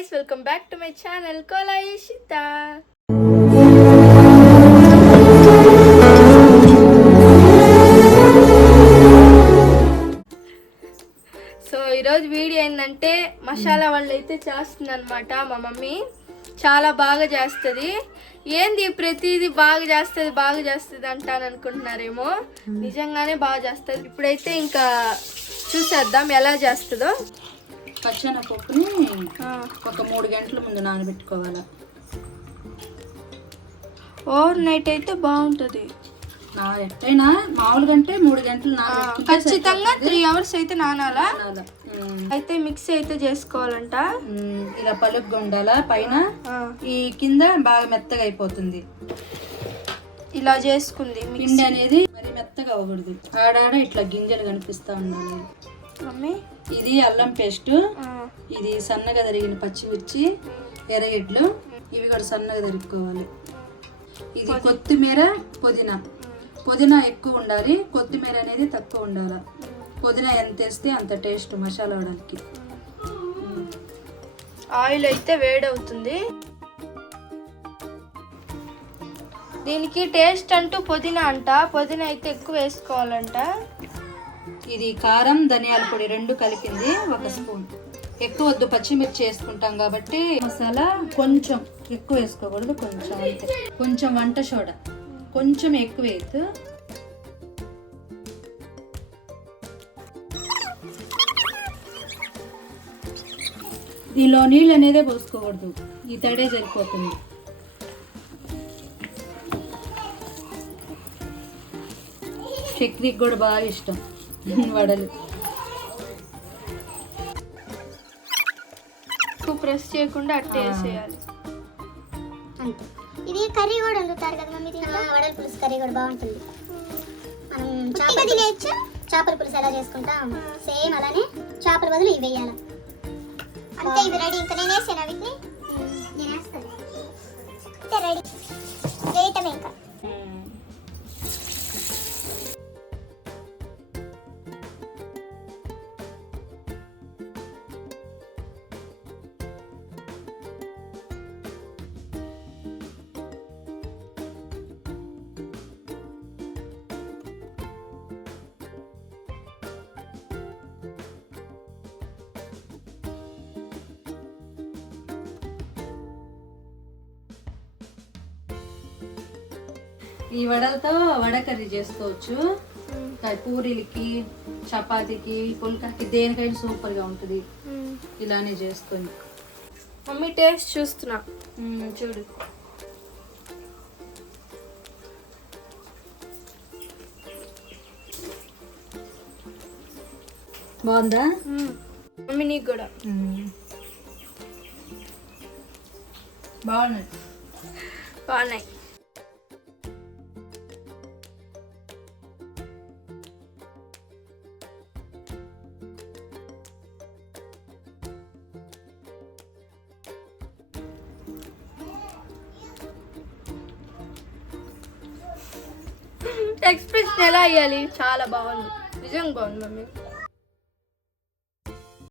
Guys welcome back to my channel కోలాయిషిత so ఈరోజు video ఏంటంటే మసాలా వాళ్ళు అయితే చేస్తుంది అనమాట మా మమ్మీ. చాలా బాగా చేస్తుంది. ఏంది ప్రతిదీ బాగా చేస్తుంది బాగా చేస్తుంది అంటాను అనుకుంటున్నారేమో. నిజంగానే బాగా చేస్తుంది. ఇప్పుడైతే ఇంకా చూసేద్దాం ఎలా చేస్తుందో. పచ్చెనపప్పుని. ఒక మూడు గంటల ముందు నానబెట్టుకోవాలి. ఓవర్ నైట్ అయితే బాగుంటుంది. నా ఎట్టయినా మామూలుగా అంటే మూడు గంటలు ఖచ్చితంగా త్రీ అవర్స్ అయితే నానాలా? అయితే మిక్స్ అయితే చేసుకోవాలంట. ఇలా పలుగ్గా ఉండాలా? పైన ఈ కింద బాగా మెత్తగా అయిపోతుంది. ఇలా చేసుకుంది పిండి అనేది మరి మెత్తగా అవ్వకూడదు. ఆడాడ ఇట్లా గింజలు కనిపిస్తా ఉండాలి. మమ్మీ. ఇది అల్లం పేస్ట్. ఇది సన్నగా తరిగిన పచ్చిమిర్చి ఎర్రగడ్డలు. ఇవి కూడా సన్నగా తరుక్కోవాలి. ఇది కొత్తిమీర పుదీనా. పుదీనా ఎక్కువ ఉండాలి. కొత్తిమీర అనేది తక్కువ ఉండాలి. పుదీనా ఎంత వేస్తే అంత టేస్ట్ మసాలా వడలకి. ఆయిల్ అయితే వేడవుతుంది. దీనికి టేస్ట్ అంటూ పుదీనా అంట. పుదీనా అయితే ఎక్కువ వేసుకోవాలంట. ఇది కారం ధనియాల పొడి రెండు కలిపింది ఒక స్పూన్. ఎక్కువ వద్దు పచ్చిమిర్చి వేసుకుంటాం కాబట్టి మసాలా కొంచెం ఎక్కువ వేసుకోకూడదు కొంచెం అంతే. కొంచెం వంట సోడా. కొంచెం ఎక్కువ వేయద్దు. దీనిలో నీళ్ళు అనేదే పోసుకోకూడదు. ఈ తడే సరిపోతుంది. చక్రికి కూడా బాగా ఇష్టం. వడలు. ప్రెస్ చేయకుండా అట్టే వేసేయాలి అంతే. ఇది కర్రీ కూడా వండుతారు కదా మమ్మీ దీంట్లో? వడల పులుసు కర్రీ కూడా బాగుంటుంది. మనం చేపల తినేయచ్చు? చేపల పులుసు ఎలా చేసుకుంటాం? సేమ్ అలానే చేపల బదులు ఇవి వేయాలి. అంతే ఇవి రెడీ. ఇంకా నేను వేసాను వీటిని? నేను వేస్తాను అంతే రెడీ. ఈ వడలతో వడ కర్రీ చేసుకోవచ్చు పూరీలకి చపాతీకి పుల్కాకి దేనికైనా సూపర్గా ఉంటుంది ఇలానే చేసుకొని. మమ్మీ టేస్ట్ చూస్తున్నా. చూడు. బాగుందా? మమ్మీ నీకు కూడా. బాగున్నాయి. బాగున్నాయి. ఎక్స్ప్రెషన్ ఎలా అయ్యాలి? చాలా బాగుంది. నిజంగా బాగుంది మమ్మీ.